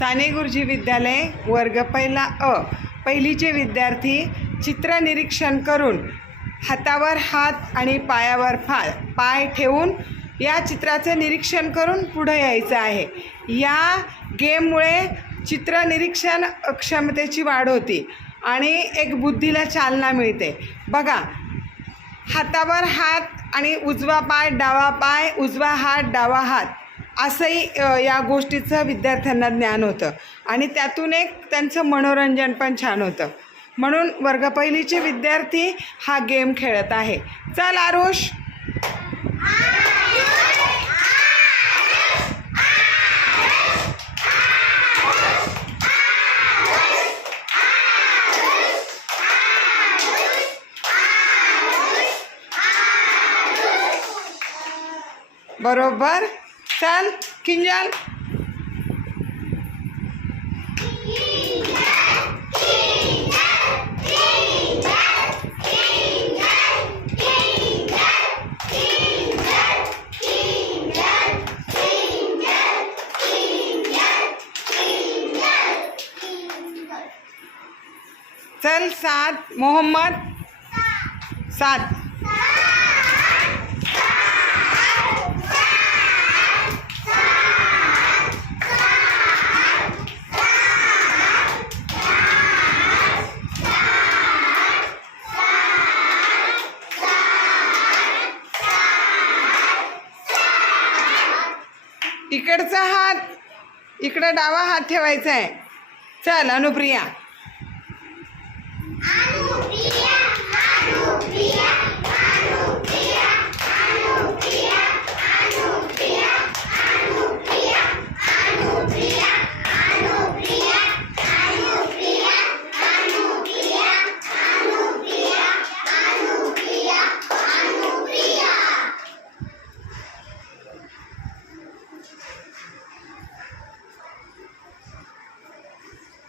साने गुरुजी विद्यालय वर्ग पहिला अ पहिलीचे विद्यार्थी चित्र निरीक्षण करून हातावर हात आणि पायावर पाय ठेवून या चित्राचं निरीक्षण करून पुढे यायचं आहे। या गेममुळे चित्र निरीक्षण क्षमतेची वाढ होती आणि एक बुद्धीला चालना मिळते। बघा, हातावर हात आणि उजवा पाय डावा पाय, उजवा हात डावा हात असंही या गोष्टीचं विद्यार्थ्यांना ज्ञान होतं आणि त्यातून एक त्यांचं मनोरंजन पण छान होतं। म्हणून वर्ग पहिलीचे विद्यार्थी हा गेम खेळत आहे। चल आरुष, बरोबर। चल किंजल, चल सात, मोहम्मद सात, इकडचा हात इकडे डावा हात ठेवायचा आहे। चल अनुप्रिया,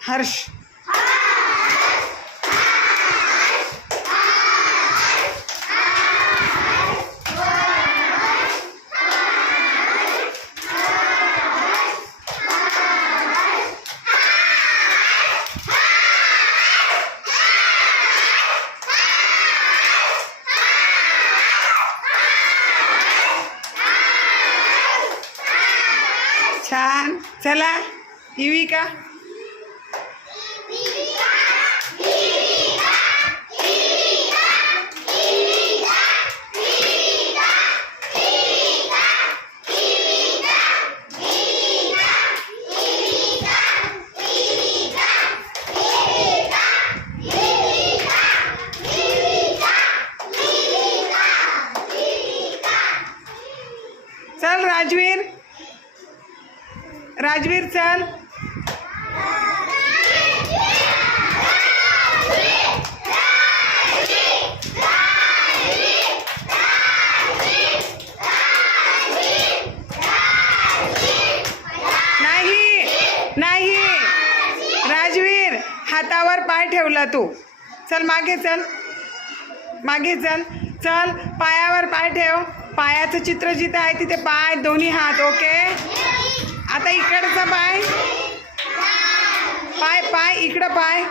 हर्ष, छान। चला युविका, चल राजवीर, राजवीर चल, नाही राजवीर, हातावर पाय ठेवला तू। चल मागे चल, मागे चल, चल पायावर पाय ठेव। पायाचं चित्र जिथे आहे तिथे पाय, दोन्ही हात, ओके। आता इकडचा पाय, पाय पाय इकडं पाय,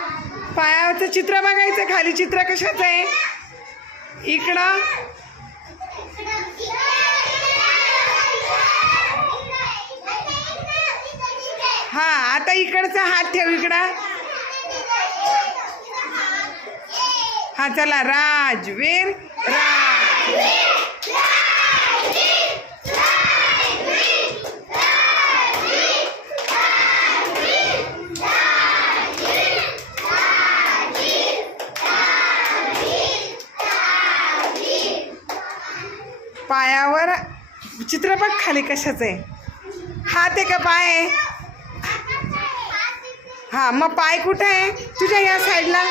पायाचं चित्र बघायचं, खाली चित्र कशाचं आहे इकडं। हा, आता इकडचा हात ठेव इकडं। हा चला राजवीर, राजवीर, पायावर चित्र बघ खाली कशाचं आहे, हात आहे का पाय आहे? हा, मग पाय कुठं आहे तुझ्या या साईडला?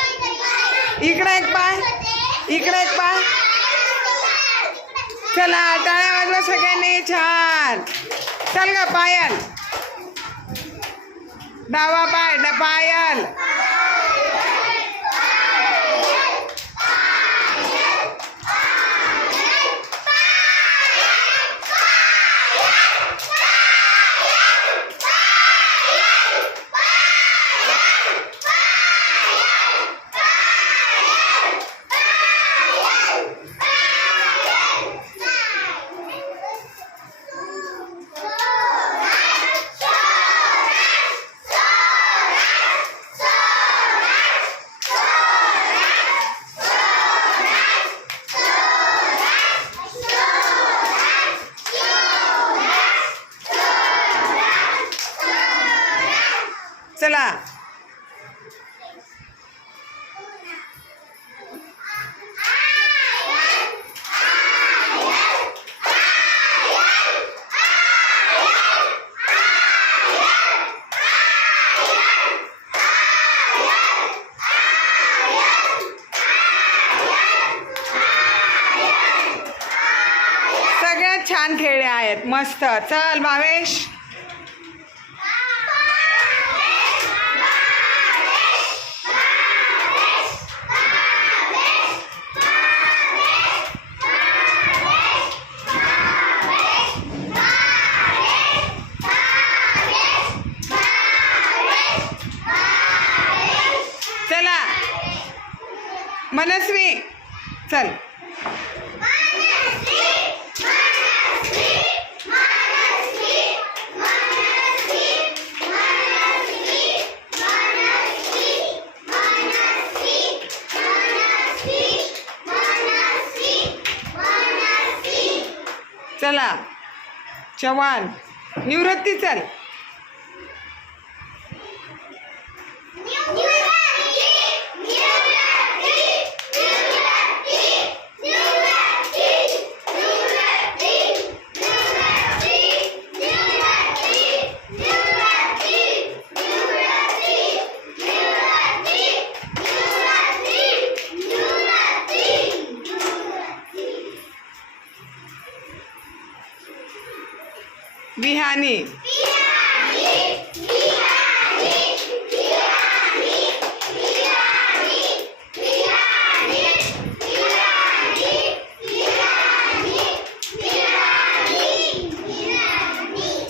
इकडं एक पाय, इकडे एक पाय। चला टाळ्या वाजवा सगळ्यांनी, छान। चल ग पायल, डावा पाय पायल, चला. सगळ्यात छान खेळले आहेत. मस्त. चल भावेश. चला मनस्वी. चल. चला चव्हाण. निवृत्ती. चल. विहानी.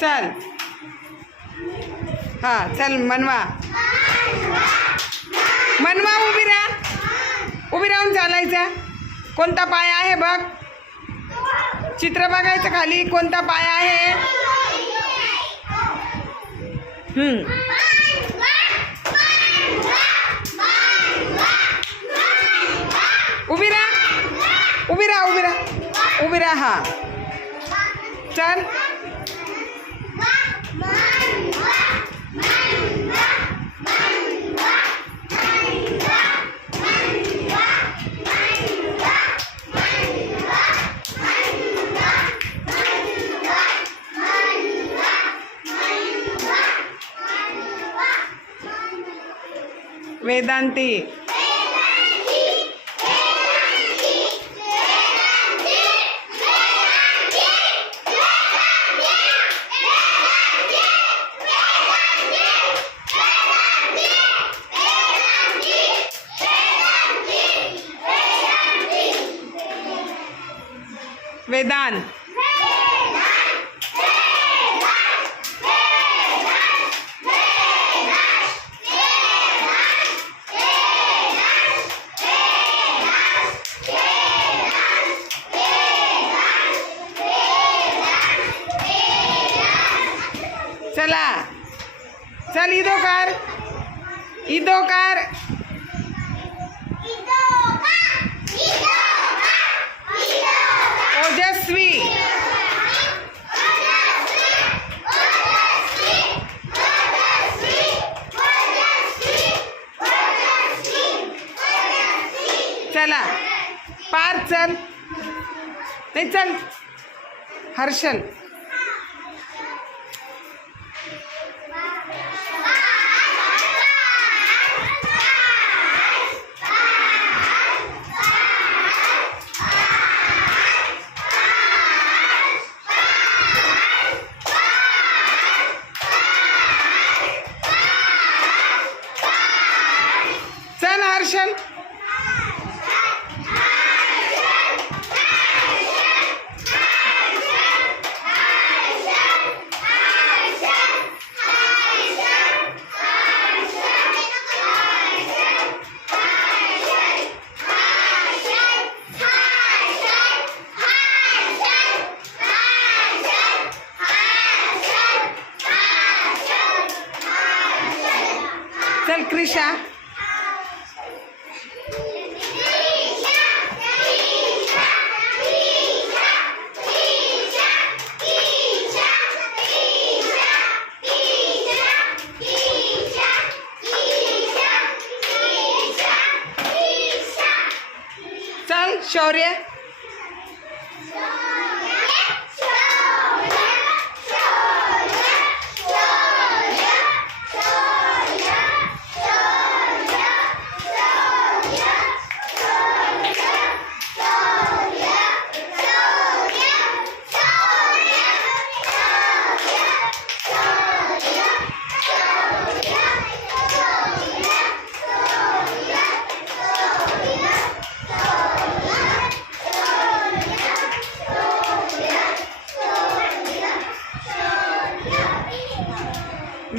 चल. हा चल मनवा. मनवा उभी राहा. उभी राहून चालायचा. कोणता पाय आहे बघ. चित्र बघायचं खाली. कोणता पाय आहे. उभी राहा. उभी राहा. उभी राहा. उभी राहा. हा चल. वेदांती. वेदांत. चला. चल इदो कर. इदो कर. ओजस्वी. चला पार्थ. चल. नाही चल. हर्षल. चल हर्षल. चल क्रिशा. शौर्य.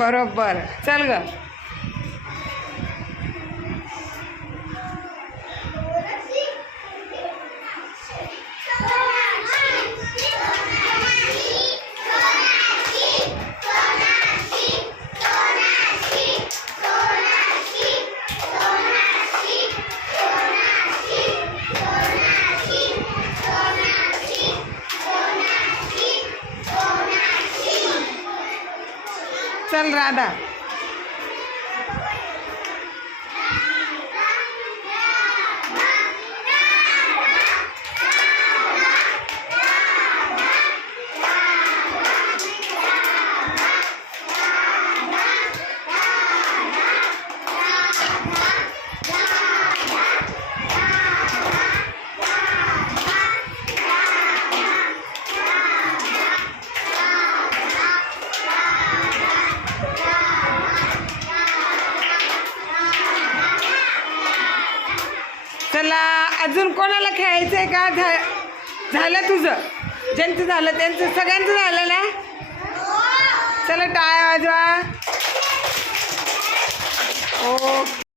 बरोबर. चल ग. चल राधा. चला अजून कोणाला खेळायचंय का? झालं तुझं, ज्यांचं झालं त्यांचं सगळ्यांचं झालं ना. चला टाळ्या वाजवा. ओ